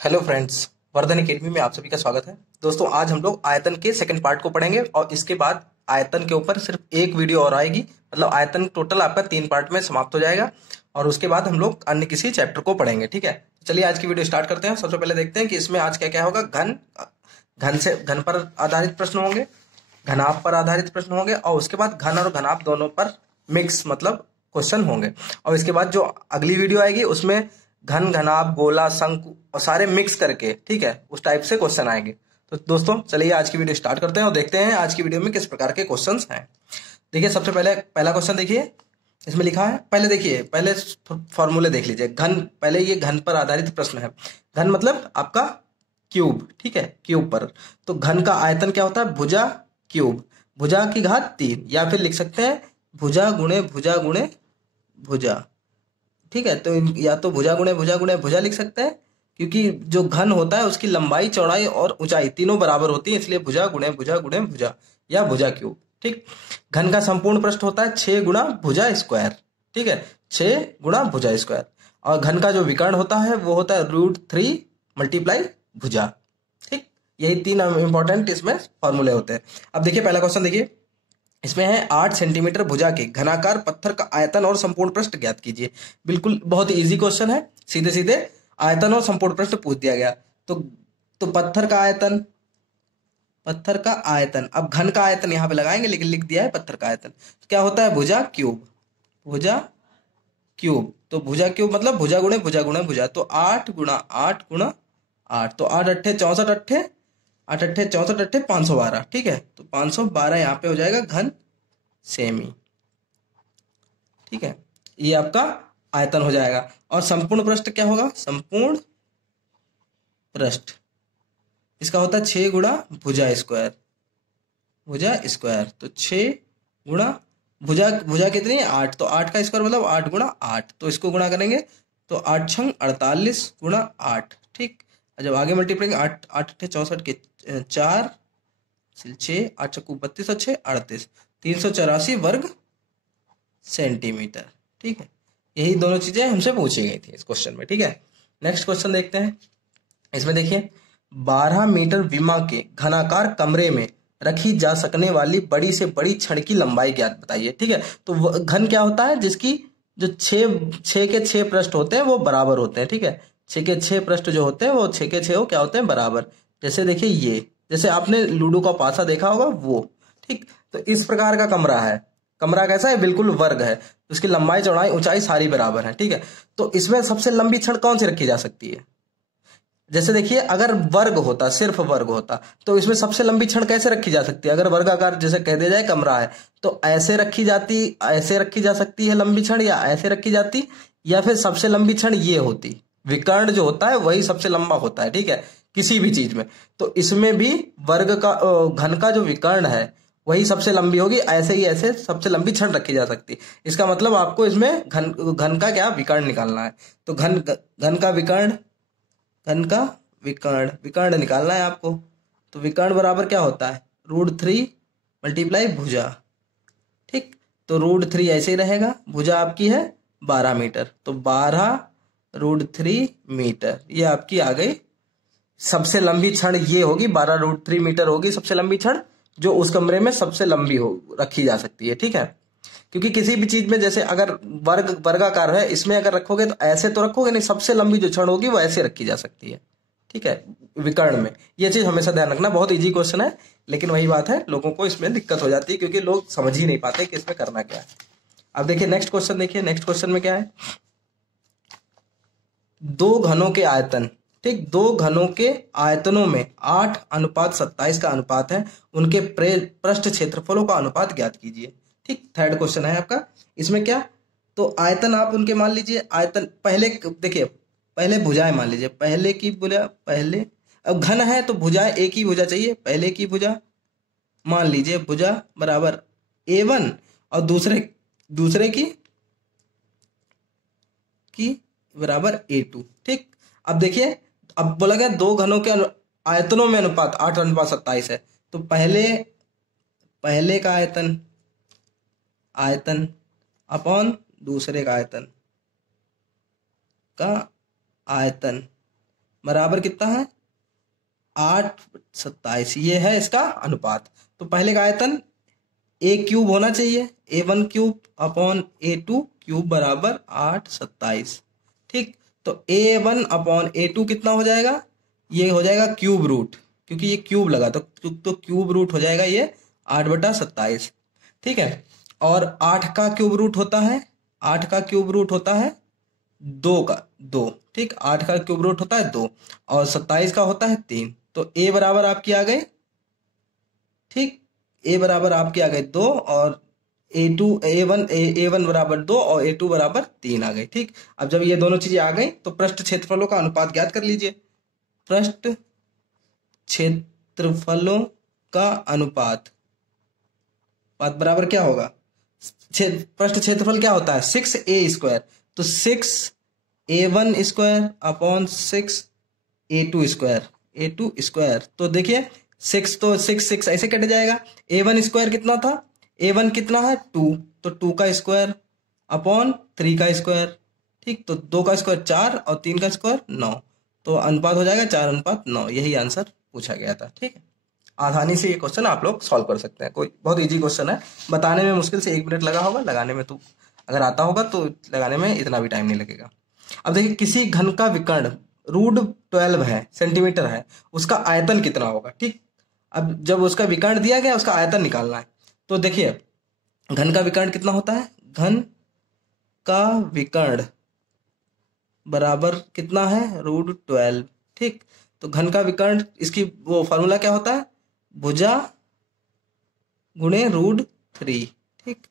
Hello friends, Vardhan academy में आप सभी का स्वागत है। दोस्तों, आज हम लोग आयतन के सेकंड पार्ट को पढ़ेंगे और इसके बाद आयतन के ऊपर सिर्फ एक वीडियो और आएगी। मतलब आयतन टोटल आपका 3 पार्ट में समाप्त हो जाएगा और उसके बाद हम लोग अन्य किसी चैप्टर को पढ़ेंगे। ठीक है, चलिए आज की वीडियो स्टार्ट करते हैं। सबसे पहले देखते हैं कि इसमें आज क्या क्या होगा। घन पर आधारित प्रश्न होंगे, घनाभ पर आधारित प्रश्न होंगे और उसके बाद घन और घनाभ दोनों पर मिक्स मतलब क्वेश्चन होंगे। और इसके बाद जो अगली वीडियो आएगी उसमें घन, घनाभ, गोला, शंकु और सारे मिक्स करके, ठीक है, उस टाइप से क्वेश्चन आएंगे। तो दोस्तों चलिए आज की वीडियो स्टार्ट करते हैं और देखते हैं आज की वीडियो में किस प्रकार के क्वेश्चंस हैं। देखिए, सबसे पहले पहला क्वेश्चन देखिए, इसमें लिखा है, पहले देखिए, पहले फॉर्मूले देख लीजिए। घन, पहले ये घन पर आधारित प्रश्न है। घन मतलब आपका क्यूब, ठीक है, क्यूब पर। तो घन का आयतन क्या होता है? भुजा क्यूब, भुजा की घात 3, या फिर लिख सकते हैं भुजा गुणे भुजा गुणे भुजा। ठीक है, तो या तो भुजा गुणे भुजा गुणे भुजा लिख सकते हैं, क्योंकि जो घन होता है उसकी लंबाई, चौड़ाई और ऊंचाई तीनों बराबर होती है, इसलिए भुजा गुणे भुजा गुणे भुजा या भुजा क्यूब। ठीक, घन का संपूर्ण पृष्ठ होता है 6 गुणा भुजा स्क्वायर। ठीक है, 6 गुणा भुजा स्क्वायर। और घन का जो विकर्ण होता है वो होता है √3 मल्टीप्लाई भुजा। ठीक, यही 3 इंपॉर्टेंट इसमें फॉर्मूले होते हैं। अब देखिए पहला क्वेश्चन देखिए, इसमें है 8 सेंटीमीटर भुजा के घनाकार पत्थर का आयतन और संपूर्ण पृष्ठ ज्ञात कीजिए। बिल्कुल बहुत ही इजी क्वेश्चन है, सीधे सीधे आयतन और संपूर्ण पृष्ठ पूछ दिया गया। तो पत्थर का आयतन, पत्थर का आयतन, अब घन का आयतन यहां पे लगाएंगे, लेकिन लिख दिया है पत्थर का आयतन। तो क्या होता है? भुजा क्यूब, भुजा क्यूब। तो भुजा क्यूब मतलब भुजा गुणे भुजा गुणे भुजा। तो 8 गुणा 8 गुणा 8, तो 8 अट्ठे 64 अट्ठे 8 अट्ठे 64 अट्ठे 512। ठीक है, तो 512 यहाँ पे हो जाएगा घन सेमी। ठीक है, ये आपका आयतन हो जाएगा। और संपूर्ण पृष्ठ क्या होगा? संपूर्ण पृष्ठ इसका होता है 6 गुणा भुजा स्क्वायर, भुजा स्क्वायर। तो 6 गुणा भुजा, भुजा कितनी है? 8, तो 8 का स्क्वायर मतलब 8 गुणा 8, तो इसको गुणा करेंगे तो 8 छंग 48 गुणा 8। ठीक, जब आगे मल्टीप्लाई 8 8 अट्ठे 64 के 4 6 8 चक्कू 32 और 6 38, 384 वर्ग सेंटीमीटर। ठीक है, यही दोनों चीजें हमसे पूछी गई थी इस क्वेश्चन में। ठीक है, नेक्स्ट क्वेश्चन देखते हैं। इसमें देखिए 12 मीटर विमा के घनाकार कमरे में रखी जा सकने वाली बड़ी से बड़ी छड़ की लंबाई ज्ञात बताइए। ठीक है, तो घन क्या होता है? जिसकी जो 6 के 6 पृष्ठ होते हैं वो बराबर होते हैं। ठीक है, 6 के 6 पृष्ठ जो होते हैं वो 6 के 6 क्या होते हैं? बराबर। जैसे देखिए ये, जैसे आपने लूडो का पासा देखा होगा वो। ठीक, तो इस प्रकार का कमरा है। कमरा कैसा है? बिल्कुल वर्ग है, उसकी लंबाई, चौड़ाई, ऊंचाई सारी बराबर है। ठीक है, तो इसमें सबसे लंबी छड़ कौन सी रखी जा सकती है? जैसे देखिए, अगर वर्ग होता, सिर्फ वर्ग होता, तो इसमें सबसे लंबी छड़ कैसे रखी जा सकती है? अगर वर्गाकार जैसे कह दिया जाए कमरा है, तो ऐसे रखी जाती, ऐसे रखी जा सकती है लंबी छड़, या ऐसे रखी जाती, या फिर सबसे लंबी छड़ ये होती। विकर्ण जो होता है वही सबसे लंबा होता है। ठीक है, किसी भी चीज में। तो इसमें भी वर्ग का, घन का जो विकर्ण है वही सबसे लंबी होगी। ऐसे ही ऐसे सबसे लंबी छड़ रखी जा सकती है। इसका मतलब आपको इसमें घन का क्या विकर्ण निकालना है। तो घन का विकर्ण, घन का विकर्ण, विकर्ण निकालना है आपको। तो विकर्ण बराबर क्या होता है? √3 मल्टीप्लाई भुजा। ठीक, तो √3 ऐसे ही रहेगा। भुजा आपकी है 12 मीटर, तो 12√3 मीटर, ये आपकी आ गई सबसे लंबी छड़। ये होगी 12√3 मीटर होगी सबसे लंबी छड़, जो उस कमरे में सबसे लंबी हो रखी जा सकती है। ठीक है, क्योंकि किसी भी चीज में जैसे अगर वर्गाकार है, इसमें अगर रखोगे तो ऐसे तो रखोगे नहीं, सबसे लंबी जो छड़ होगी वो ऐसे रखी जा सकती है। ठीक है, विकर्ण में। ये चीज हमेशा ध्यान रखना, बहुत इजी क्वेश्चन है, लेकिन वही बात है, लोगों को इसमें दिक्कत हो जाती है क्योंकि लोग समझ ही नहीं पाते कि इसमें करना क्या है। अब देखिए नेक्स्ट क्वेश्चन, देखिए नेक्स्ट क्वेश्चन में क्या है? 2 घनों के आयतन, ठीक, 2 घनों के आयतनों में 8:27 का अनुपात है, उनके पृष्ठ क्षेत्रफलों का अनुपात ज्ञात कीजिए। ठीक, थर्ड क्वेश्चन है आपका। इसमें क्या? तो आयतन आप उनके मान लीजिए, आयतन पहले देखिए, पहले भुजाएं मान लीजिए, पहले की भुजा, पहले, अब घन है तो भुजाएं एक ही भुजा चाहिए। पहले की भुजा मान लीजिए भुजा बराबर A1 और दूसरे की बराबर A2। ठीक, अब देखिए, अब बोला गया 2 घनों के आयतनों में अनुपात 8:27 है। तो पहले का आयतन अपॉन दूसरे का आयतन बराबर कितना है 8/27, ये है इसका अनुपात। तो पहले का आयतन ए क्यूब होना चाहिए, A1 cube upon A2 cube बराबर 8/27। ठीक, तो A1 अपॉन A2 कितना हो जाएगा, ये हो जाएगा क्यूब रूट, क्योंकि ये क्यूब लगा तो क्यूब रूट हो जाएगा ये 8/27। ठीक है, और 8 का क्यूब रूट होता है, 8 का क्यूब रूट होता है 2 का 2। ठीक, 8 का क्यूब रूट होता है 2 और 27 का होता है 3। तो ए बराबर आपकी आ गई, ठीक, ए बराबर आपकी आ गई 2 और A1 बराबर 2 और A2 बराबर 3 आ गई। ठीक, अब जब ये दोनों चीजें आ गई तो पृष्ठ क्षेत्रफलों का अनुपात ज्ञात कर लीजिए। पृष्ठ क्षेत्रफलों का अनुपात बराबर क्या होगा, पृष्ठ क्षेत्रफल क्या होता है 6A², तो 6A1² अपॉन 6A2², तो देखिए 6 तो 6 ऐसे कट जाएगा। A1² कितना था, A1 कितना है 2, तो 2 का स्क्वायर अपॉन 3 का स्क्वायर। ठीक, तो 2 का स्क्वायर 4 और 3 का स्क्वायर 9, तो अनुपात हो जाएगा 4:9। यही आंसर पूछा गया था। ठीक है, आसानी से ये क्वेश्चन आप लोग सॉल्व कर सकते हैं, कोई बहुत इजी क्वेश्चन है, बताने में मुश्किल से 1 मिनट लगा होगा, लगाने में तो अगर आता होगा तो लगाने में इतना भी टाइम नहीं लगेगा। अब देखिए किसी घन का विकर्ण √12 है सेंटीमीटर है, उसका आयतन कितना होगा। ठीक, अब जब उसका विकर्ण दिया गया उसका आयतन निकालना है। तो देखिए घन का विकर्ण कितना होता है, घन का विकर्ण बराबर कितना है √12। ठीक, तो घन का विकर्ण इसकी वो फॉर्मूला क्या होता है, भुजा गुणे √3। ठीक,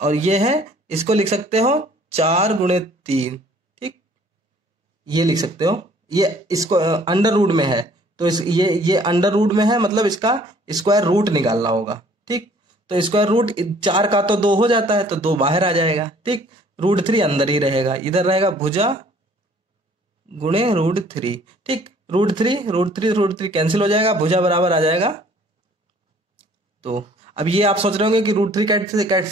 और ये है, इसको लिख सकते हो 4×3। ठीक, ये लिख सकते हो, ये इसको अंडर रूट में है तो ये अंडर रूट में है, मतलब इसका स्क्वायर रूट निकालना होगा। ठीक, तो स्क्वायर रूट 4 का तो 2 हो जाता है, तो 2 बाहर आ जाएगा। ठीक, √3 अंदर ही रहेगा, इधर रहेगा भुजा गुणे √3। ठीक, √3 कैंसिल हो जाएगा, भुजा बराबर आ जाएगा। तो अब ये आप सोच रहे होंगे कि √3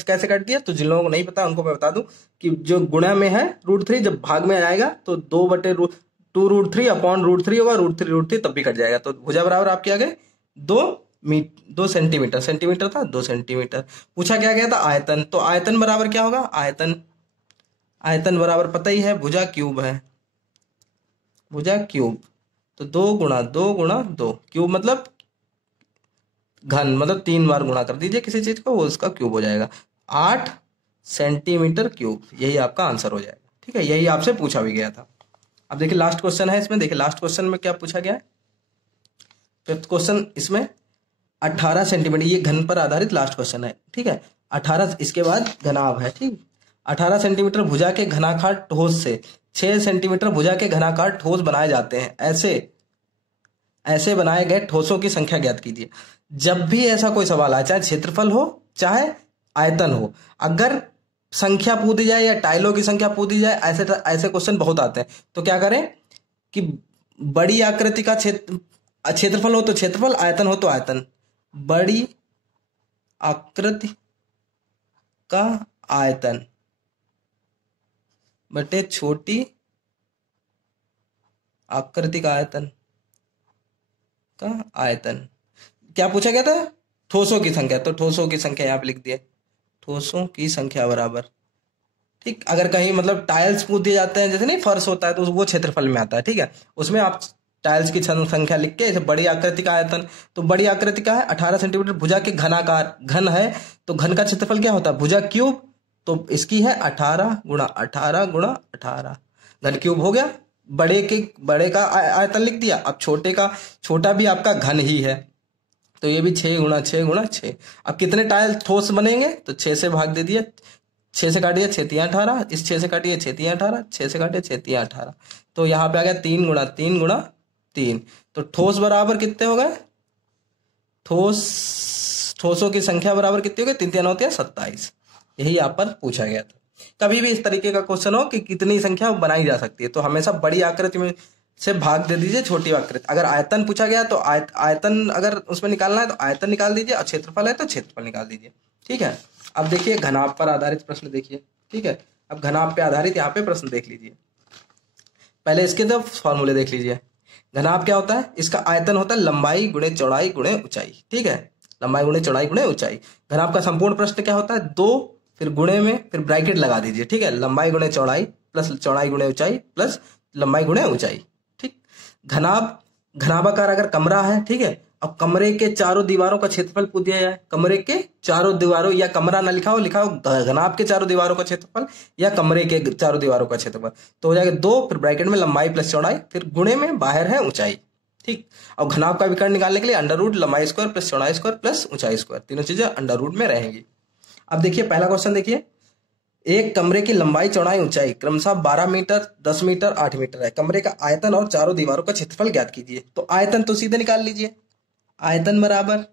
कैसे काट दिया, तो जिन लोगों को नहीं पता उनको मैं बता दूं कि जो गुणा में है √3 जब भाग में आएगा तो 2/2√3 अपॉन √3 होगा, √3 तब भी कट जाएगा। तो भुजा बराबर आपके आ गए 2 सेंटीमीटर, सेंटीमीटर था 2 सेंटीमीटर। पूछा क्या गया था आयतन, तो आयतन बराबर क्या होगा, आयतन बराबर पता ही है भुजा क्यूब है, भुजा क्यूब, तो 2 × 2 क्यूब मतलब घन, मतलब 3 बार गुणा कर दीजिए किसी चीज को, वो उसका क्यूब हो जाएगा 8 सेंटीमीटर क्यूब, यही आपका आंसर हो जाएगा। ठीक है, यही आपसे पूछा भी गया था। अब देखिए लास्ट क्वेश्चन है इसमें, देखिए लास्ट क्वेश्चन में क्या पूछा गया है, फिफ्थ क्वेश्चन इसमें 18 सेंटीमीटर, ये घन पर आधारित लास्ट क्वेश्चन है। ठीक है, 18, इसके बाद घनाभ है। ठीक, 18 सेंटीमीटर भुजा के घनाकार ठोस से 6 सेंटीमीटर भुजा के घनाकार ठोस बनाए जाते हैं, ऐसे बनाए गए ठोसों की संख्या ज्ञात कीजिए। जब भी ऐसा कोई सवाल आए, चाहे क्षेत्रफल हो चाहे आयतन हो, अगर संख्या पूछी जाए या टाइलों की संख्या पूछी जाए, ऐसे क्वेश्चन बहुत आते हैं। तो क्या करें कि बड़ी आकृति का क्षेत्रफल हो तो क्षेत्रफल, आयतन हो तो आयतन, बड़ी आकृति का आयतन बटे छोटी आकृति का आयतन क्या पूछा गया था, ठोसों की संख्या, तो ठोसों की संख्या यहाँ पे लिख दिए, ठोसों की संख्या बराबर। ठीक, अगर कहीं मतलब टाइल्स पूछ दिए जाते हैं, जैसे नहीं फर्श होता है, तो वो क्षेत्रफल में आता है। ठीक है, उसमें आप टाइल्स की संख्या लिख के, जैसे बड़ी आकृति का आयतन, तो बड़ी आकृति का है 18 सेंटीमीटर भुजा के घनाकार, घन है तो घन का क्षेत्रफल क्या होता है भुजा क्यूब, तो इसकी है 18 × 18 × 18, घन क्यूब हो गया। बड़े का आयतन लिख दिया। अब छोटा भी आपका घन ही है, तो ये भी 6 × 6 × 6। अब कितने टाइल ठोस बनेंगे, तो 6 से भाग दे दिया, 6 से काटिए 6 × 18, इस 6 से काटिए 6 × 18, 6 से काटिए 6 × 18, तो यहाँ पे आ गया 3 × 3 × 3। तो ठोस बराबर कितने हो गए, ठोसों की संख्या बराबर कितनी हो गई, 3 × 3 होती है 27। यही आप पर पूछा गया था। कभी भी इस तरीके का क्वेश्चन हो कि कितनी संख्या बनाई जा सकती है, तो हमेशा बड़ी आकृति में से भाग दे दीजिए छोटी आकृति। अगर आयतन पूछा गया तो आयतन अगर उसमें निकालना है तो आयतन निकाल दीजिए, और क्षेत्रफल है तो क्षेत्रफल निकाल दीजिए। ठीक है, अब देखिए घनाभ पर आधारित प्रश्न देखिए। ठीक है, अब घनाभ पे आधारित यहाँ पे प्रश्न देख लीजिए। पहले इसके तो फॉर्मूले देख लीजिए। घनाभ क्या होता है, इसका आयतन होता है लंबाई गुणे चौड़ाई गुणे ऊंचाई, ठीक है, लंबाई गुणे चौड़ाई गुणे ऊंचाई। घनाभ का संपूर्ण प्रश्न क्या होता है, 2 फिर गुणे में फिर ब्रैकेट लगा दीजिए, ठीक है, लंबाई गुणे चौड़ाई प्लस चौड़ाई गुणे ऊंचाई प्लस लंबाई गुणे ऊंचाई, ठीक। घनाभ, घनाभाकार अगर कमरा है, ठीक है, अब कमरे के चारों दीवारों का क्षेत्रफल पूछ दिया जाए, कमरे के चारों दीवारों, या कमरा ना लिखा हो घनाभ के चारों दीवारों का क्षेत्रफल या कमरे के चारों दीवारों का क्षेत्रफल, तो हो जाएगा 2 फिर ब्रैकेट में लंबाई प्लस चौड़ाई फिर गुणे में बाहर है ऊंचाई, ठीक। अब घनाभ का विकर्ण निकालने के लिए अंडर रूट लंबाई स्क्वायर प्लस चौड़ाई स्क्वायर प्लस ऊंचाई स्क्वायर, तीनों चीजें अंडर रूट में रहेंगी। अब देखिए पहला क्वेश्चन देखिए, एक कमरे की लंबाई चौड़ाई ऊंचाई क्रमशः 12 मीटर 10 मीटर 8 मीटर है, कमरे का आयतन और चारों दीवारों का क्षेत्रफल ज्ञात कीजिए। तो आयतन तो सीधे निकाल लीजिए, आयतन बराबर,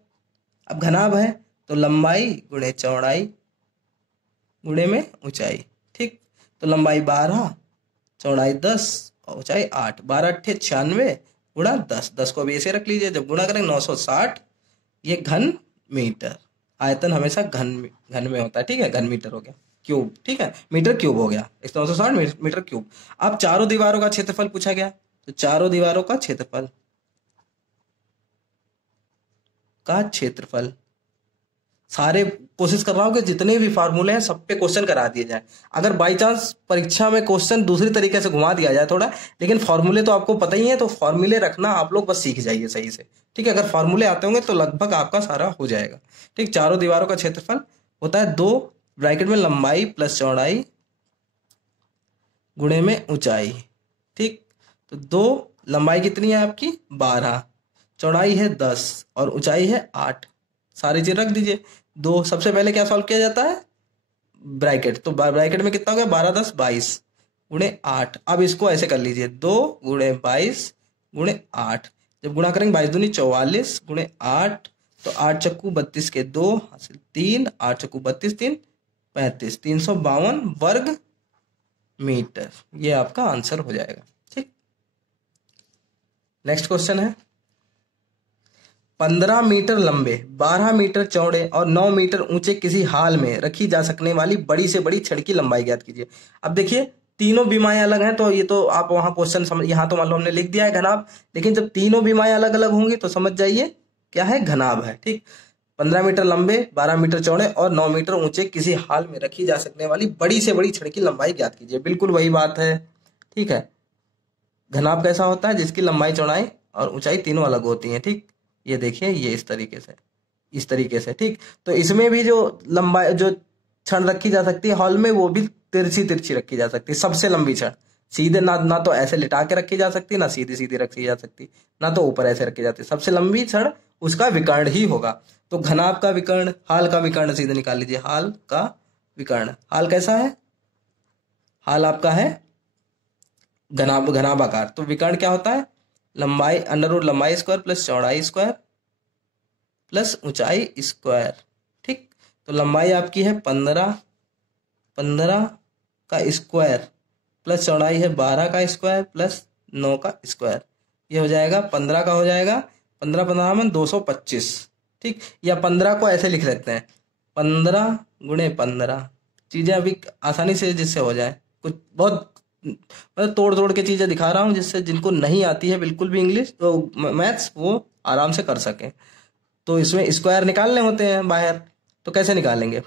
अब घनाभ है तो लंबाई गुणे चौड़ाई गुणे में ऊंचाई, ठीक। तो लंबाई 12 चौड़ाई 10 और ऊंचाई 8, 12 अट्ठे 96 गुणा 10, 10 को भी ऐसे रख लीजिए, जब गुणा करेंगे 960, ये घन मीटर। आयतन हमेशा घन में होता है, ठीक है, घन मीटर हो गया, क्यूब, ठीक है, मीटर क्यूब हो गया, 960 मीटर क्यूब। अब चारों दीवारों का क्षेत्रफल पूछा गया, तो चारों दीवारों का क्षेत्रफल सारे कोशिश कर रहा हूं कि जितने भी फार्मूले हैं सब पे क्वेश्चन करा दिए जाए। अगर बाई चांस परीक्षा में क्वेश्चन दूसरी तरीके से घुमा दिया जाए थोड़ा, लेकिन फार्मूले तो आपको पता ही है, तो फार्मूले रखना आप लोग बस सीख जाइए सही से, ठीक है। अगर फार्मूले आते होंगे तो लगभग आपका सारा हो जाएगा, ठीक। चारों दीवारों का क्षेत्रफल होता है 2 ब्रैकेट में लंबाई प्लस चौड़ाई गुणे में ऊंचाई, ठीक। तो 2 लंबाई कितनी है आपकी 12, चौड़ाई है 10 और ऊंचाई है 8, सारी चीज रख दीजिए। 2 सबसे पहले क्या सॉल्व किया जाता है, ब्रैकेट, तो ब्रैकेट में कितना हो गया 12 10 22 गुणे 8। अब इसको ऐसे कर लीजिए 2 गुणे 22 गुणे 8, जब गुणा करेंगे 22 दूनी 44 गुणे 8, तो 8 चक्कू 32 के 2 हासिल 3, 8 चक्कू 32 3 35, 352 वर्ग मीटर, ये आपका आंसर हो जाएगा, ठीक। नेक्स्ट क्वेश्चन है, 15 मीटर लंबे 12 मीटर चौड़े और 9 मीटर ऊंचे किसी हाल में रखी जा सकने वाली बड़ी से बड़ी छड़ की लंबाई ज्ञात कीजिए। अब देखिए तीनों बीमाएं अलग हैं, तो ये तो आप वहां क्वेश्चन समझ, यहाँ तो मान लो हमने लिख दिया है घनाभ, लेकिन जब तीनों बीमाएं अलग अलग होंगी तो समझ जाइए क्या है, घनाभ है, ठीक। 15 मीटर लंबे 12 मीटर चौड़े और 9 मीटर ऊंचे किसी हाल में रखी जा सकने वाली बड़ी से बड़ी छड़ की लंबाई ज्ञात कीजिए, बिल्कुल वही बात है, ठीक है। घनाभ कैसा होता है, जिसकी लंबाई चौड़ाई और ऊंचाई तीनों अलग होती है, ठीक। ये देखिए ये इस तरीके से, ठीक। तो इसमें भी जो लंबाई जो छड़ रखी जा सकती है हॉल में, वो भी तिरछी रखी जा सकती है, सबसे लंबी छड़ सीधे ना तो ऐसे लिटा के रखी जा सकती, ना सीधी रखी जा सकती, ना तो ऊपर ऐसे रखी जाती, सबसे लंबी छड़ उसका विकर्ण ही होगा। तो घनाभ का विकर्ण, हाल का विकर्ण सीधे निकाल लीजिए, हाल का विकर्ण, हाल कैसा है, हाल आपका है घनाभाकार, तो विकर्ण क्या होता है, लंबाई अंडर रूट लंबाई स्क्वायर प्लस चौड़ाई स्क्वायर प्लस ऊंचाई स्क्वायर, ठीक। तो लंबाई आपकी है 15 का स्क्वायर प्लस चौड़ाई है 12 का स्क्वायर प्लस 9 का स्क्वायर, ये हो जाएगा 15 का हो जाएगा 15 15 में 225, ठीक। या 15 को ऐसे लिख लेते हैं 15 गुणे 15, चीजें अभी आसानी से जिससे हो जाए, कुछ बहुत मतलब तोड़ के चीजें दिखा रहा हूँ जिससे जिनको नहीं आती है बिल्कुल भी इंग्लिश तो मैथ्स, वो आराम से कर सके। तो इसमें स्क्वायर निकालने होते हैं बाहर, तो कैसे निकालेंगे,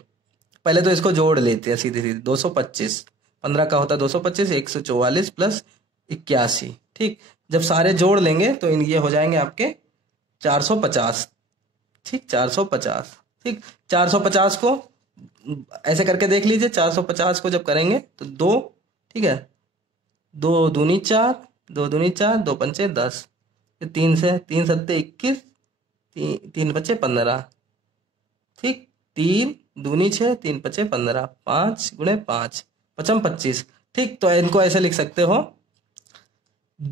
पहले तो इसको जोड़ लेते हैं सीधे 225, 15 का होता है 225, 144 प्लस 81, ठीक। जब सारे जोड़ लेंगे तो ये हो जाएंगे आपके 450, ठीक, 450, ठीक। 450 को ऐसे करके देख लीजिए, 450 को जब करेंगे तो 2, ठीक है, 2 दूनी 4, 2 दूनी 4, 2 पंचे 10, 3 से 3 सत्ते 21, 3 बचे 15, ठीक, 3 दूनी 6, 3 बचे 15, 5 गुणे 5 पचम 25, ठीक। तो इनको ऐसे लिख सकते हो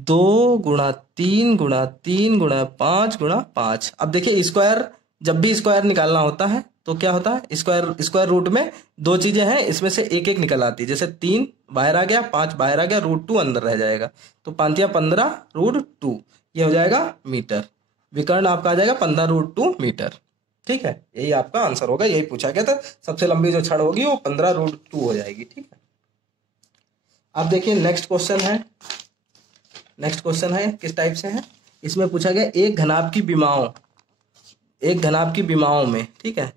2 गुणा 3 गुणा 3 गुणा 5 गुणा 5। अब देखिए स्क्वायर, जब भी स्क्वायर निकालना होता है तो क्या होता है, स्क्वायर रूट में 2 चीजें हैं, इसमें से एक निकल आती है, जैसे 3 बाहर आ गया, 5 बाहर आ गया, √2 अंदर रह जाएगा, तो 5 या 15 √2, ये हो जाएगा मीटर, विकर्ण आपका आ जाएगा 15 √2 मीटर, ठीक है। यही आपका आंसर होगा, यही पूछा गया था, सबसे लंबी जो छड़ होगी वो 15 √2 हो जाएगी, ठीक है। अब देखिए नेक्स्ट क्वेश्चन है, नेक्स्ट क्वेश्चन है किस टाइप से है, इसमें पूछा गया एक घनाभ की विमाओं में, ठीक है,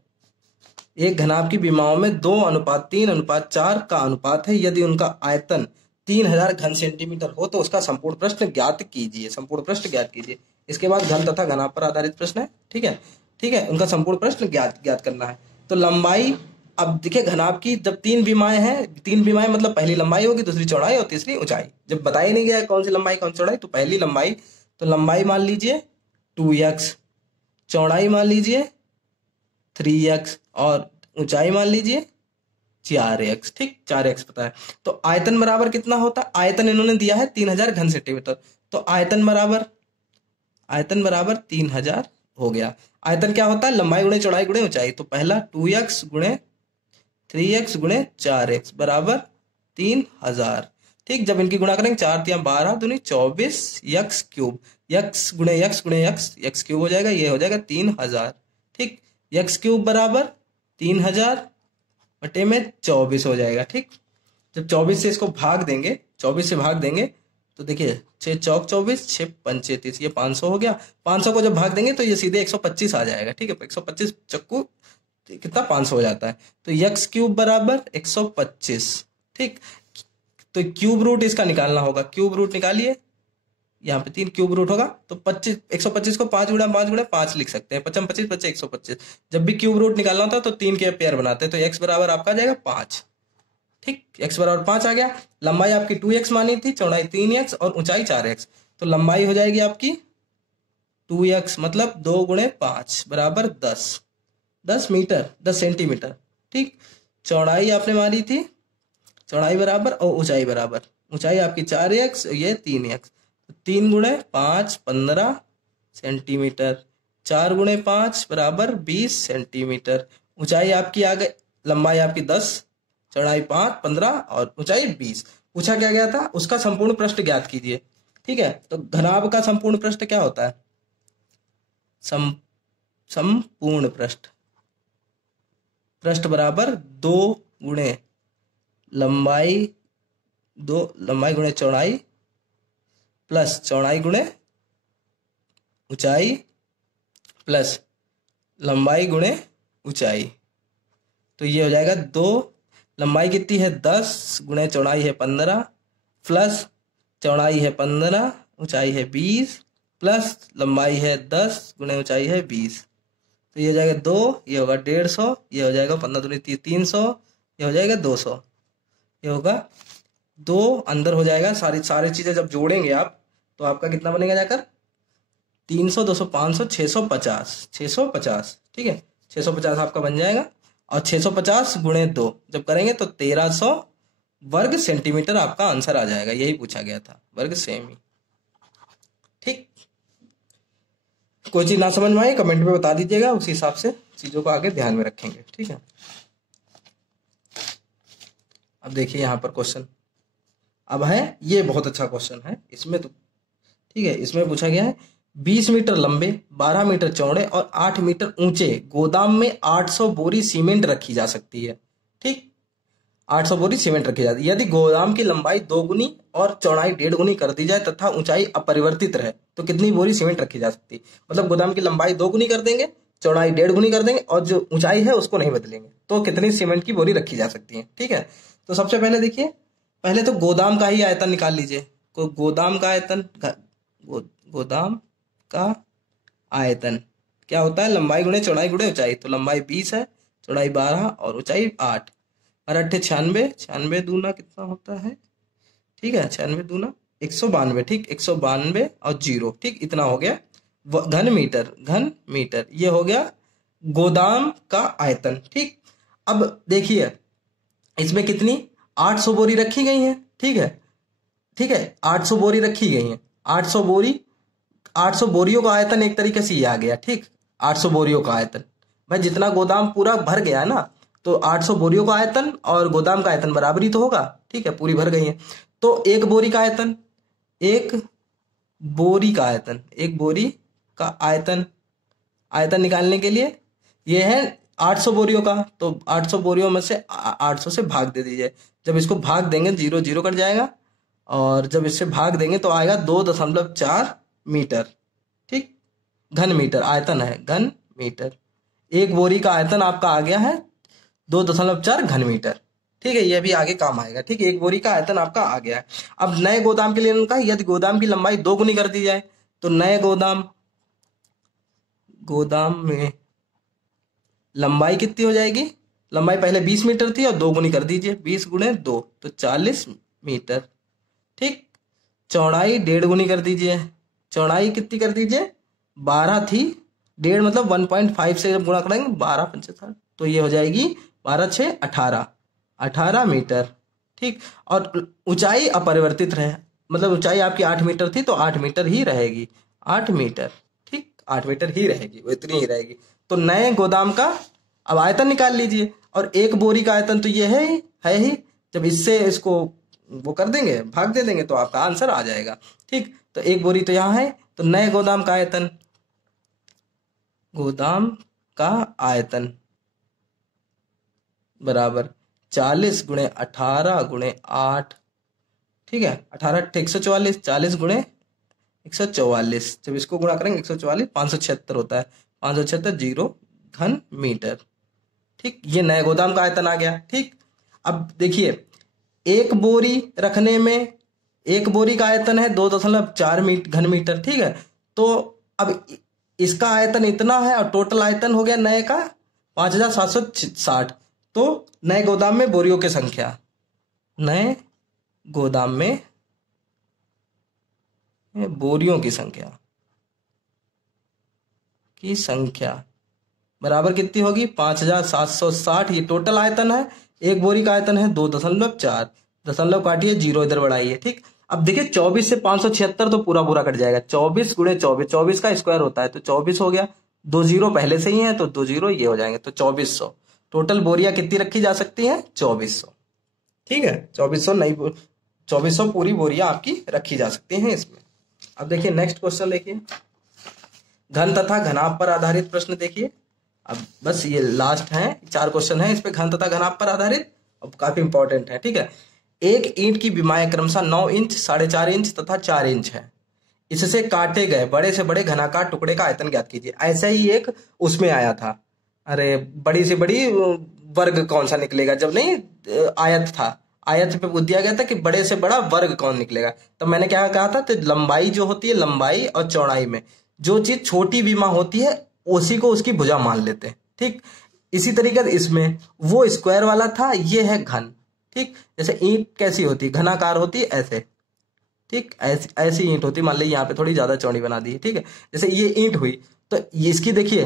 एक घनाभ की विमाओं में 2:3:4 का अनुपात है। यदि उनका आयतन 3000 घन सेंटीमीटर हो तो उसका संपूर्ण प्रश्न ज्ञात कीजिए। इसके बाद घन तथा घनाभ पर आधारित प्रश्न है, ठीक है, उनका संपूर्ण प्रश्न ज्ञात करना है। तो लंबाई, अब देखिए घनाभ की जब 3 विमाएं हैं, 3 विमाएं मतलब पहली लंबाई होगी, दूसरी चौड़ाई और तीसरी ऊंचाई। जब बताया नहीं गया कौन सी लंबाई कौन सी चौड़ाई, तो पहली लंबाई, तो लंबाई मान लीजिए 2x, चौड़ाई मान लीजिए 3x और ऊंचाई मान लीजिए 4x, ठीक, 4x पता है। तो आयतन बराबर कितना होता है, आयतन इन्होंने दिया है 3000 घन सेंटीमीटर, तो आयतन बराबर 3000 हो गया। आयतन क्या होता है, लंबाई गुणे चौड़ाई गुणे ऊंचाई। तो पहला 2x गुणे 3x गुणे 4x बराबर 3000, ठीक। जब इनकी गुणा करेंगे 4 × 12 दूनी 24 x क्यूब, x गुणे x क्यूब हो जाएगा, ये हो जाएगा 3000, ठीक। x क्यूब बराबर 3000 बटे में 24 हो जाएगा, ठीक। जब 24 से इसको भाग देंगे, 24 से भाग देंगे तो देखिए 6 चौक 24, 6 पंचे 30, ये 500 हो गया। 500 को जब भाग देंगे तो ये सीधे 125 आ जाएगा, ठीक है। 125 चक्कू कितना 500 हो जाता है। तो x क्यूब बराबर 125, ठीक। तो क्यूब रूट इसका निकालना होगा, क्यूब रूट निकालिए, यहाँ पे 3 क्यूब रूट होगा तो 125 को 5 × 5 × 5 लिख सकते हैं, 5 25 25 125। जब भी क्यूब रूट निकालना होता है तो 3 के पेयर बनाते हैं, तो x बराबर आपका आ जाएगा 5, ठीक। x बराबर 5 आ गया। लंबाई आपकी 2x मानी थी, चौड़ाई 3x और ऊंचाई 4x, तो लंबाई हो जाएगी आपकी 2x मतलब 2 × 5 बराबर 10 मीटर, 10 सेंटीमीटर, ठीक। चौड़ाई आपने मानी थी, चौड़ाई बराबर और ऊंचाई बराबर, ऊंचाई आपकी 4x, ये 3x, 3 × 5 15 सेंटीमीटर, 4 × 5 बराबर 20 सेंटीमीटर। ऊंचाई आपकी आ गई, लंबाई आपकी 10, चौड़ाई 5 15 और ऊंचाई 20। पूछा क्या गया था, उसका संपूर्ण पृष्ठ ज्ञात कीजिए, ठीक है। तो घनाभ का संपूर्ण पृष्ठ क्या होता है, संपूर्ण पृष्ठ बराबर 2 गुणे लंबाई गुणे चौड़ाई प्लस चौड़ाई गुणे ऊंचाई प्लस लंबाई गुणे ऊंचाई। तो ये हो जाएगा 2, लंबाई कितनी है 10 गुणे चौड़ाई है 15 प्लस चौड़ाई है 15, ऊंचाई है 20 प्लस लंबाई है 10 गुणे ऊंचाई है 20। तो ये हो जाएगा 2, ये होगा 150, ये हो जाएगा 15 दूनी 300, ये हो जाएगा 200, ये होगा 2 अंदर हो जाएगा। सारी चीजें जब जोड़ेंगे आप तो आपका कितना बनेगा जाकर 300 200 500 650, ठीक है। 650 आपका बन जाएगा और 650 गुणे 2 जब करेंगे तो 1300 वर्ग सेंटीमीटर आपका आंसर आ जाएगा। यही पूछा गया था, वर्ग सेमी, ठीक। कोई चीज ना समझ में आए कमेंट में बता दीजिएगा, उसी हिसाब से चीजों को आगे ध्यान में रखेंगे, ठीक है। अब देखिए यहाँ पर क्वेश्चन अब है, ये बहुत अच्छा क्वेश्चन है इसमें, तो ठीक है। इसमें पूछा गया है 20 मीटर लंबे 12 मीटर चौड़े और 8 मीटर ऊंचे गोदाम में 800 बोरी सीमेंट रखी जा सकती है, ठीक। 800 बोरी सीमेंट रखी जाती है। यदि गोदाम की लंबाई 2 गुनी और चौड़ाई 1.5 गुनी कर दी जाए तथा ऊंचाई अपरिवर्तित रहे तो कितनी बोरी सीमेंट रखी जा सकती है। मतलब गोदाम की लंबाई 2 गुनी कर देंगे, चौड़ाई 1.5 गुनी कर देंगे और जो ऊंचाई है उसको नहीं बदलेंगे, तो कितनी सीमेंट की बोरी रखी जा सकती है, ठीक है। तो सबसे पहले देखिए, पहले तो गोदाम का ही आयतन निकाल लीजिए। गोदाम का आयतन, गोदाम का आयतन क्या होता है, लंबाई गुणे चौड़ाई गुणे ऊंचाई। तो लंबाई 20 है, चौड़ाई 12 और ऊंचाई 8 और 8 96 दूना कितना होता है, ठीक है। 96 दूना 192, ठीक। 192 और 0, ठीक, इतना हो गया घन मीटर, ये हो गया गोदाम का आयतन, ठीक। अब देखिए इसमें कितनी 800 बोरी रखी गई है, ठीक है। 800 बोरी रखी गई है, 800 बोरियों का आयतन एक तरीके से ये आ गया, ठीक। 800 बोरियों का आयतन, भाई जितना गोदाम पूरा भर गया है ना, तो 800 बोरियों का आयतन और गोदाम का आयतन बराबरी तो होगा, ठीक है, पूरी भर गई है। तो एक बोरी का आयतन निकालने के लिए ये है 800 बोरियों का, तो 800 बोरियों में से 800 से भाग दे दीजिए। जब इसको भाग देंगे 0 0 कट जाएगा और जब इससे भाग देंगे तो आएगा 2.4 मीटर। ठीक, घन मीटर आयतन है, घन मीटर। एक बोरी का आयतन आपका आ गया है 2.4 घन मीटर। ठीक है, यह भी आगे काम आएगा। ठीक है, एक बोरी का आयतन आपका आ गया है। अब नए गोदाम के लिए उनका, यदि गोदाम की लंबाई 2 गुनी कर दी जाए तो नए गोदाम में लंबाई कितनी हो जाएगी? लंबाई पहले 20 मीटर थी और 2 गुनी कर दीजिए, 20 गुणे 2 तो 40 मीटर। ठीक, चौड़ाई 1.5 गुनी कर दीजिए, चौड़ाई कितनी कर दीजिए? 12 थी, 1.5 मतलब 1.5 से जब गुणा करेंगे 12 पंचे 60 तो ये हो जाएगी 12 6 18 मीटर। ठीक, और ऊंचाई अपरिवर्तित रहे, मतलब ऊंचाई आपकी 8 मीटर थी तो 8 मीटर ही रहेगी, 8 मीटर। ठीक, 8 मीटर ही रहेगी, वो इतनी ही रहेगी। तो नए गोदाम का अब आयतन निकाल लीजिए, और एक बोरी का आयतन तो ये है ही। जब इससे इसको वो कर देंगे, भाग दे देंगे तो आपका आंसर आ जाएगा। ठीक, तो एक बोरी तो यहाँ है, तो नए गोदाम का आयतन, गोदाम का आयतन बराबर 40 गुणे 18 गुणे 8। ठीक है, 18 144, 40 गुणे 144, जब इसको गुणा करेंगे 144 576 होता है, 576 जीरो घन मीटर। ठीक, ये नए गोदाम का आयतन आ गया। ठीक, अब देखिए एक बोरी रखने में, एक बोरी का आयतन है 2.4 घन मीटर। ठीक है, तो अब इसका आयतन इतना है और टोटल आयतन हो गया नए का 5760। तो नए गोदाम में बोरियों की संख्या, नए गोदाम में बोरियों की संख्या बराबर कितनी होगी? 5760। ये टोटल आयतन है, एक बोरी का आयतन है 2.4, दशमलव काटिए, जीरो इधर बढ़ाइए। ठीक, अब देखिए 24 से 576 तो पूरा पूरा कट जाएगा, 24 गुणे 24, 24 का स्क्वायर होता है तो 24 हो गया, 2 जीरो पहले से ही है तो 2 जीरो ये हो जाएंगे, तो 2400। टोटल बोरियां कितनी रखी जा सकती हैं? 2400। ठीक है, 2400 नहीं, 2400 पूरी बोरियां आपकी रखी जा सकती हैं इसमें। अब देखिए नेक्स्ट क्वेश्चन देखिए, घन तथा घनाभ पर आधारित प्रश्न देखिए। अब बस ये लास्ट है, 4 क्वेश्चन है इस पे घन तथा घनाभ पर आधारित, अब काफी इंपॉर्टेंट है। ठीक है, एक ईंट की विमाएं क्रमशः 9 इंच, 4.5 इंच तथा 4 इंच है। इससे काटे गए बड़े से बड़े घनाकार टुकड़े का आयतन ज्ञात कीजिए। ऐसा ही एक उसमें आया था, अरे बड़ी से बड़ी वर्ग कौन सा निकलेगा, जब नहीं आयत था, आयत पे पूछ दिया गया था कि बड़े से बड़ा वर्ग कौन निकलेगा, तब मैंने क्या कहा था? तो लंबाई जो होती है, लंबाई और चौड़ाई में जो चीज छोटी विमा होती है उसी को उसकी भुजा मान लेते हैं। ठीक, इसी तरीके से इसमें वो स्क्वायर वाला था, ये है घन। ठीक, जैसे ईंट कैसी होती है? घनाकार होती है ऐसे। ठीक, ऐसी ईंट होती, मान ली यहाँ पे थोड़ी ज्यादा चौड़ी बना दी। ठीक है, जैसे ये ईंट हुई तो इसकी देखिए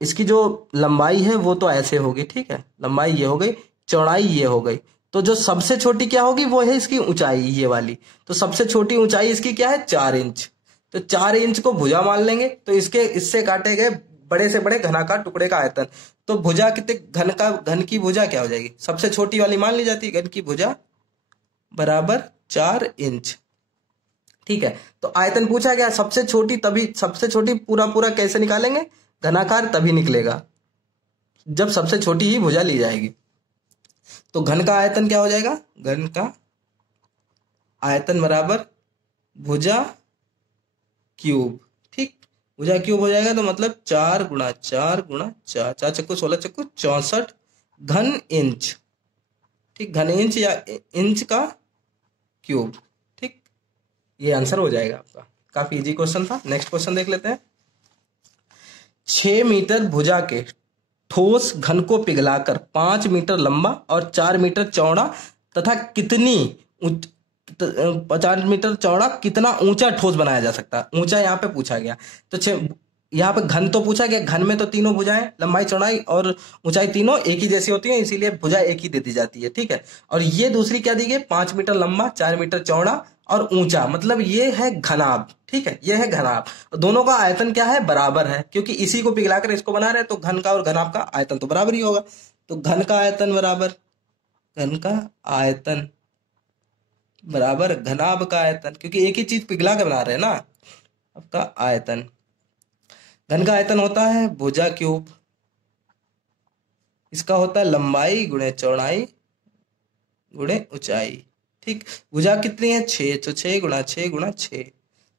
इसकी जो लंबाई है वो तो ऐसे होगी। ठीक है, लंबाई ये हो गई, चौड़ाई ये हो गई, तो जो सबसे छोटी क्या होगी वो है इसकी ऊंचाई, ये वाली। तो सबसे छोटी ऊंचाई इसकी क्या है? 4 इंच। तो 4 इंच को भुजा मान लेंगे, तो इससे काटे गए बड़े से बड़े घनाकार टुकड़े का आयतन, तो भुजा कितने, घन की भुजा क्या हो जाएगी? सबसे छोटी वाली मान ली जाती है, घन की भुजा बराबर 4 इंच। ठीक है, तो आयतन पूछा गया सबसे छोटी, तभी सबसे छोटी पूरा पूरा कैसे निकालेंगे? घनाकार तभी निकलेगा जब सबसे छोटी ही भुजा ली जाएगी। तो घन का आयतन क्या हो जाएगा? घन का आयतन बराबर भुजा क्यूब। ठीक, भुजा क्यूब हो जाएगा, तो मतलब 4 गुणा 4 गुणा 4, 4 चक्कू 16 चक्कू 64 घन इंच। ठीक, घन इंच या इंच का क्यूब। ठीक, ये आंसर हो जाएगा आपका। काफी इजी क्वेश्चन था। नेक्स्ट क्वेश्चन देख लेते हैं। 6 मीटर भुजा के ठोस घन को पिघलाकर 5 मीटर लंबा और 4 मीटर चौड़ा तथा 50 मीटर चौड़ा कितना ऊंचा ठोस बनाया जा सकता है? ऊंचा यहाँ पे पूछा गया, तो यहाँ पे घन तो पूछा गया, घन में तो तीनों भुजाएं, लंबाई चौड़ाई और ऊंचाई तीनों एक ही जैसी होती है, इसीलिए भुजा एक ही दे दी जाती है। ठीक है, और ये दूसरी क्या दी गई? 5 मीटर लंबा, 4 मीटर चौड़ा और ऊंचा, मतलब ये है घनाभ। ठीक है, ये है घनाभ। दोनों का आयतन क्या है? बराबर है, क्योंकि इसी को पिघलाकर इसको बना रहे हैं, तो घन का और घनाभ का आयतन तो बराबर ही होगा। तो घन का आयतन बराबर, घन का आयतन बराबर घनाभ का आयतन, क्योंकि एक ही चीज पिघला के बना रहे हैं ना। आपका आयतन, घन का आयतन होता है भुजा क्यूब, इसका होता है लंबाई गुणे चौड़ाई गुणे ऊंचाई। ठीक, भुजा कितनी है 6, तो 6 गुणा 6 गुणा 6।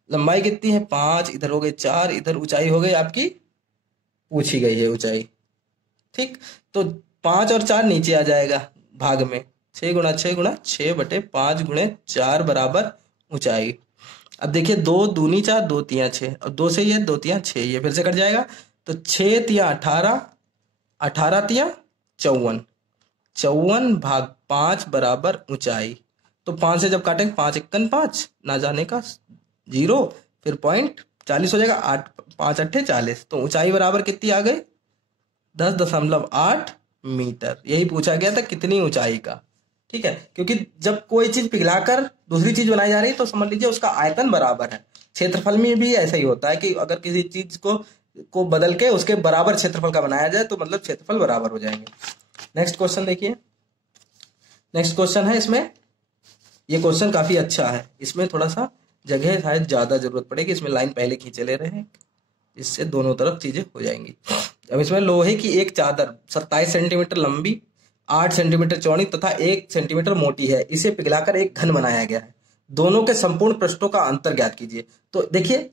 लंबाई कितनी है 5, इधर हो गई 4, इधर ऊंचाई हो गई आपकी, पूछी गई है ऊंचाई। ठीक, तो 5 और 4 नीचे आ जाएगा भाग में, 6 गुणा 6 गुणा 6 बटे 5 गुणे 4 बराबर ऊंचाई। अब देखिए 2 दूनी 4, 2 तिया 6, और 2 से ये 2 तिया 6, ये फिर से कट जाएगा। तो 6 तिया 18, 18 तिया 54, 54 भाग 5 बराबर ऊंचाई। तो 5 से जब काटेंगे 5 एकन 5, ना जाने का 0, फिर पॉइंट 40 हो जाएगा, 8 5 अट्ठे 40। तो ऊंचाई बराबर कितनी आ गई 10.8 मीटर। यही पूछा गया था कितनी ऊंचाई का। ठीक है, क्योंकि जब कोई चीज पिघलाकर दूसरी चीज बनाई जा रही है तो समझ लीजिए उसका आयतन बराबर है। क्षेत्रफल में भी ऐसा ही होता है कि अगर किसी चीज को बदल के उसके बराबर क्षेत्रफल का बनाया जाए तो मतलब क्षेत्रफल बराबर हो जाएंगे। नेक्स्ट क्वेश्चन देखिए, नेक्स्ट क्वेश्चन है इसमें, ये क्वेश्चन काफी अच्छा है, इसमें थोड़ा सा जगह शायद ज्यादा जरूरत पड़ेगी, इसमें लाइन पहले खींचे ले रहे हैं, इससे दोनों तरफ चीजें हो जाएंगी। अब इसमें लोहे की एक चादर 27 सेंटीमीटर लंबी, 8 सेंटीमीटर चौड़ी तथा 1 सेंटीमीटर मोटी है, इसे पिघलाकर एक घन बनाया गया है, दोनों के संपूर्ण पृष्ठों का अंतर ज्ञात कीजिए। तो देखिए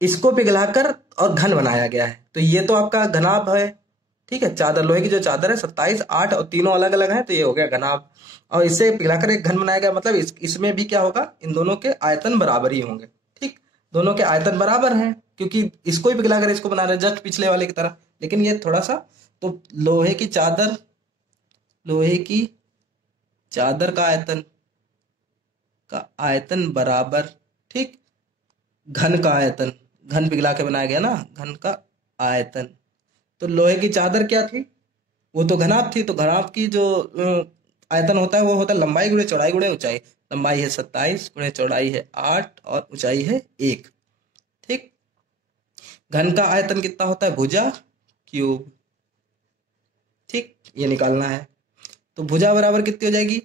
इसको पिघलाकर और घन बनाया गया है, तो ये तो आपका घनाभ है। ठीक है, चादर, लोहे की जो चादर है 27, 8 और तीनों अलग अलग है, तो ये हो गया घनाभ। और इससे पिघलाकर एक घन बनाया गया, मतलब इसमें भी क्या होगा, इन दोनों के आयतन बराबर ही होंगे। ठीक, दोनों के आयतन बराबर हैं क्योंकि इसको ही पिघलाकर इसको बना रहे हैं, जस्ट पिछले वाले की तरह। लेकिन ये थोड़ा सा, तो लोहे की चादर, लोहे की चादर का आयतन बराबर, ठीक, घन का आयतन, घन पिघला के बनाया गया ना, घन का आयतन। तो लोहे की चादर क्या थी, वो तो घनाभ थी, तो घनाभ की जो आयतन होता है वो होता है लंबाई गुणे चौड़ाई गुणे ऊंचाई। लंबाई है 27 गुणे चौड़ाई है 8 और ऊंचाई है 1। ठीक, घन का आयतन कितना होता है भुजा क्यूब। ठीक, ये निकालना है। तो भुजा बराबर कितनी हो जाएगी,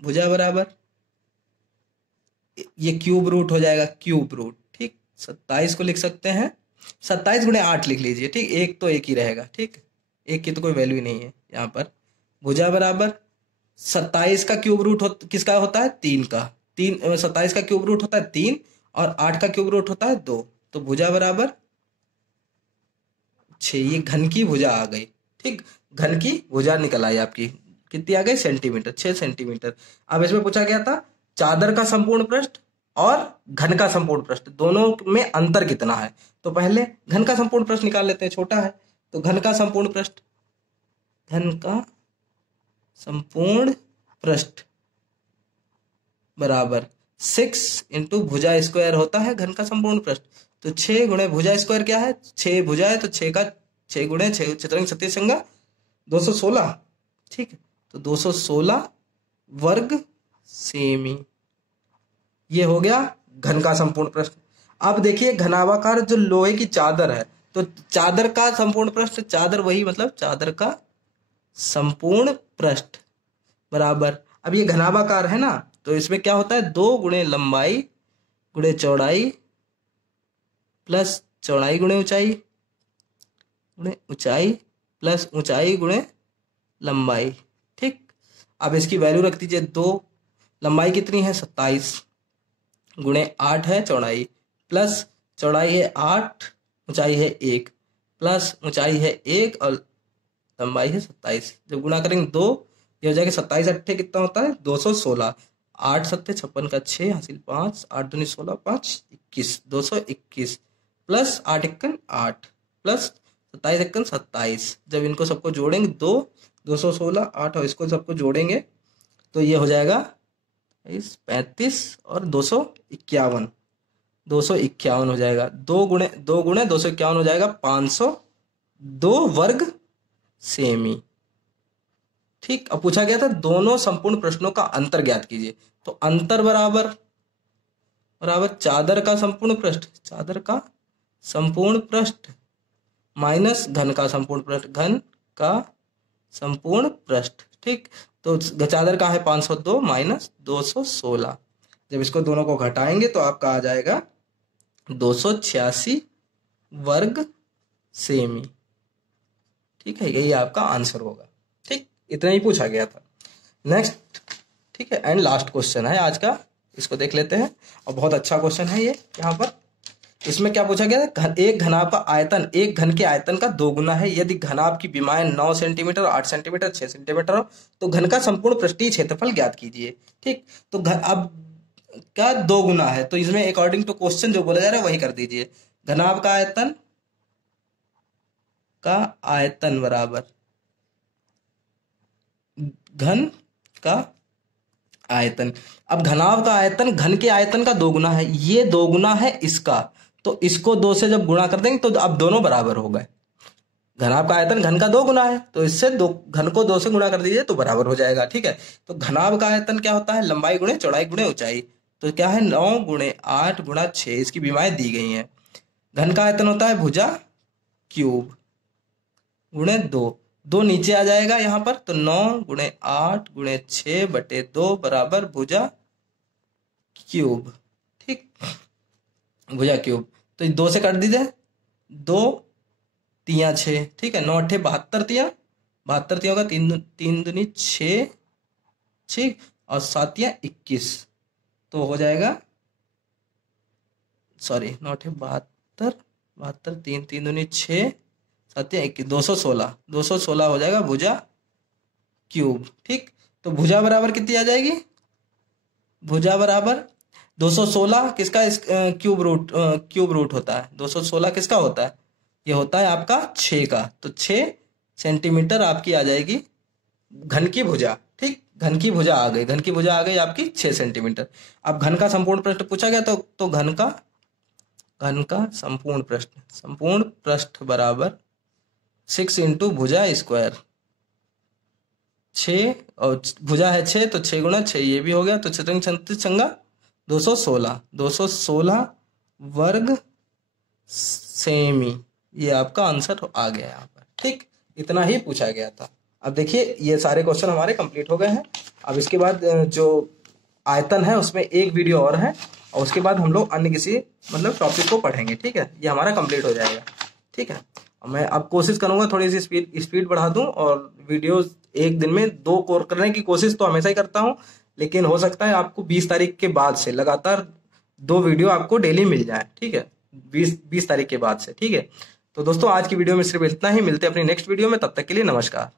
भुजा बराबर ये क्यूब रूट हो जाएगा, क्यूब रूट। ठीक, 27 को लिख सकते हैं 27 गुणे 8 लिख लीजिए। ठीक, एक तो एक ही रहेगा, ठीक, एक की तो कोई वैल्यू नहीं है यहाँ पर। भुजा बराबर 27 का क्यूब रूट किसका होता है 3 का, 27 का क्यूब रूट होता है 3 और 8 का क्यूब रूट होता है 2। तो भुजा बराबर 6, ये घन की भुजा आ गई। ठीक, घन की भुजा निकल आई आपकी, कितनी आ गई सेंटीमीटर, 6 सेंटीमीटर। अब इसमें पूछा गया था चादर का संपूर्ण पृष्ठ और घन का संपूर्ण पृष्ठ, दोनों में अंतर कितना है। तो पहले घन का संपूर्ण पृष्ठ निकाल लेते हैं, छोटा है। तो घन का संपूर्ण पृष्ठ, घन का संपूर्ण पृष्ठ बराबर 6 इंटू भुजा स्क्वायर होता है घन का संपूर्ण पृष्ठ। तो 6 गुणे भुजा स्क्वायर क्या है, 6 भुजा है, तो 6 का 6 गुणे 6 चतुरंग 37 संगा 216। ठीक, तो 216 वर्ग सेमी, ये हो गया घन का संपूर्ण पृष्ठ। अब देखिए घनाभाकार जो लोहे की चादर है, तो चादर का संपूर्ण पृष्ठ, चादर वही मतलब चादर का संपूर्ण पृष्ठ बराबर, अब ये घनाभाकार है ना, तो इसमें क्या होता है 2 गुणे लंबाई गुणे चौड़ाई प्लस चौड़ाई गुणे ऊंचाई प्लस ऊंचाई गुणे लंबाई। ठीक, अब इसकी वैल्यू रख दीजिए 2, लंबाई कितनी है 27 गुणे 8 है चौड़ाई, प्लस चौड़ाई है 8, ऊंचाई है 1, प्लस ऊंचाई है 1 और लंबाई है 27। जब गुणा करेंगे 2, ये हो जाएगा 27 अट्ठे कितना होता है 216, 8 सत्ते 56 का 6 हासिल 5, 8 दूनी 16 5 21, 221 प्लस 8 एकन 8 प्लस 27 एकन 27। जब इनको सबको जोड़ेंगे 216 8 और इसको सबको जोड़ेंगे तो ये हो जाएगा 35 और 251, 251 हो जाएगा। 2 गुणे 251 हो जाएगा 502 वर्ग सेमी। ठीक, अब पूछा गया था दोनों संपूर्ण प्रश्नों का अंतर ज्ञात कीजिए। तो अंतर बराबर चादर का संपूर्ण पृष्ठ, चादर का संपूर्ण पृष्ठ माइनस घन का संपूर्ण पृष्ठ, घन का संपूर्ण पृष्ठ। ठीक, तो चादर का है 502 माइनस 216, जब इसको दोनों को घटाएंगे तो आपका आ जाएगा 286 वर्ग सेमी। ठीक है, यही आपका आंसर होगा। ठीक, इतना ही पूछा गया था। नेक्स्ट, ठीक है। एंड लास्ट क्वेश्चन है आज का, इसको देख लेते हैं। और बहुत अच्छा क्वेश्चन है ये। यहाँ पर इसमें क्या पूछा गया है, एक घनाभ का आयतन एक घन के आयतन का 2 गुना है यदि घनाभ की विमाएं 9 सेंटीमीटर, 8 सेंटीमीटर, 6 सेंटीमीटर हो तो घन का संपूर्ण पृष्ठीय क्षेत्रफल ज्ञात कीजिए। ठीक, तो अब क्या 2 गुना है, तो इसमें अकॉर्डिंग टू क्वेश्चन जो बोला जा रहा है वही कर दीजिए। घनाभ का आयतन बराबर घन का आयतन। अब घनाभ का आयतन घन के आयतन का 2 गुना है, ये 2 गुना है इसका, तो इसको 2 से जब गुणा कर देंगे तो अब दोनों बराबर हो गए। घनाभ का आयतन घन का 2 गुना है, तो इससे घन को 2 से गुणा कर दीजिए तो बराबर हो जाएगा। ठीक है, तो घनाभ का आयतन क्या होता है, लंबाई गुणे चौड़ाई गुणे ऊंचाई। तो क्या है 9 गुणे 8 गुणा 6, इसकी विमाएं दी गई हैं। घन का आयतन होता है भुजा क्यूब गुणे 2 नीचे आ जाएगा यहाँ पर, तो 9 गुणे 8 गुणे 6 बटे 2 बराबर भुजा क्यूब। ठीक, भुजा क्यूब, तो 2 से काट दीजिए, 2 तिया 6। ठीक है, 9 8 72 तिया, 72 तिया होगा 3 दूनी 6, ठीक, और 7 तिया 21, तो हो जाएगा, सॉरी 9 8 72 72, 3 दूनी 6, 7 तिया 21, 216 हो जाएगा भुजा क्यूब। ठीक, तो भुजा बराबर कितनी आ जाएगी, भुजा बराबर 216 किसका क्यूब रूट होता है, 216 किसका होता है, ये होता है आपका 6 का, तो 6 सेंटीमीटर आपकी आ जाएगी घन की भुजा। ठीक, घन की भुजा आ गई, घन की भुजा आ गई आपकी 6 सेंटीमीटर। अब घन का संपूर्ण पृष्ठ पूछा गया, तो घन का संपूर्ण पृष्ठ बराबर 6 इंटू भुजा स्क्वायर, 6 और भुजा है 6, तो 6 गुणा 6 ये भी हो गया, तो 6 36 चंगा 216 वर्ग सेमी, ये आपका आंसर आ गया यहाँ पर। ठीक, इतना ही पूछा गया था। अब देखिए ये सारे क्वेश्चन हमारे कंप्लीट हो गए हैं। अब इसके बाद जो आयतन है उसमें एक वीडियो और है, और उसके बाद हम लोग अन्य किसी मतलब टॉपिक को पढ़ेंगे। ठीक है, ये हमारा कंप्लीट हो जाएगा। ठीक है, मैं अब कोशिश करूंगा थोड़ी सी स्पीड बढ़ा दूं, और वीडियो एक दिन में 2 कोर करने की कोशिश तो हमेशा ही करता हूं, लेकिन हो सकता है आपको 20 तारीख के बाद से लगातार 2 वीडियो आपको डेली मिल जाए। ठीक है, 20 तारीख के बाद से। ठीक है, तो दोस्तों आज की वीडियो में सिर्फ इतना ही, मिलते हैं अपनी नेक्स्ट वीडियो में, तब तक के लिए नमस्कार।